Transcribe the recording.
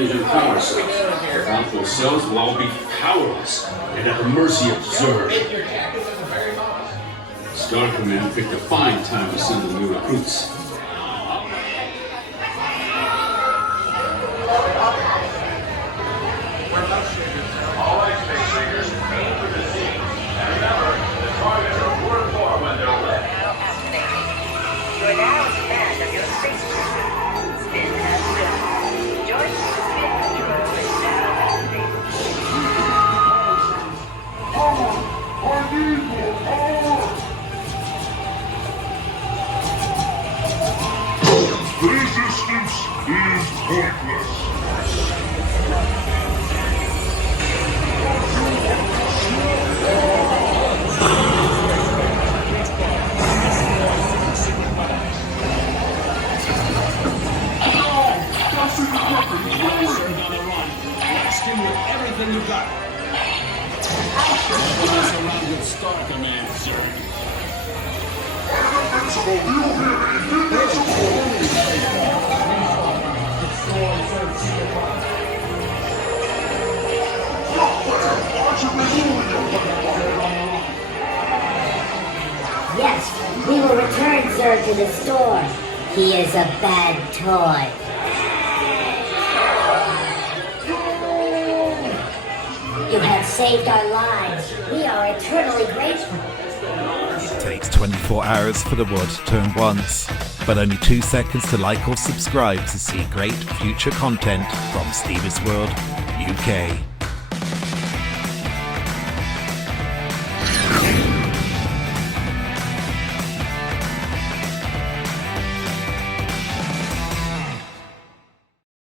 fusion power cells. Without those cells, we'll all be powerless and at the mercy of Zurg. Star Command picked a fine time to send the new recruits. All expectators aim for the sea. And remember, the targets are worth more when they're lit. Now activating. You are now in command of your space station. Spin has been. Joint spin control is now activated. I need more power! Resistance is pointless. Blast him with everything you got. Don't mess around with Star Command, sir. Invincible, you hear me? Invincible! Yes, we will return Zurg to the store. He is a bad toy. You have saved our lives. We are eternally grateful. It takes 24 hours for the world to turn once, but only 2 seconds to like or subscribe to see great future content from Steve's World UK.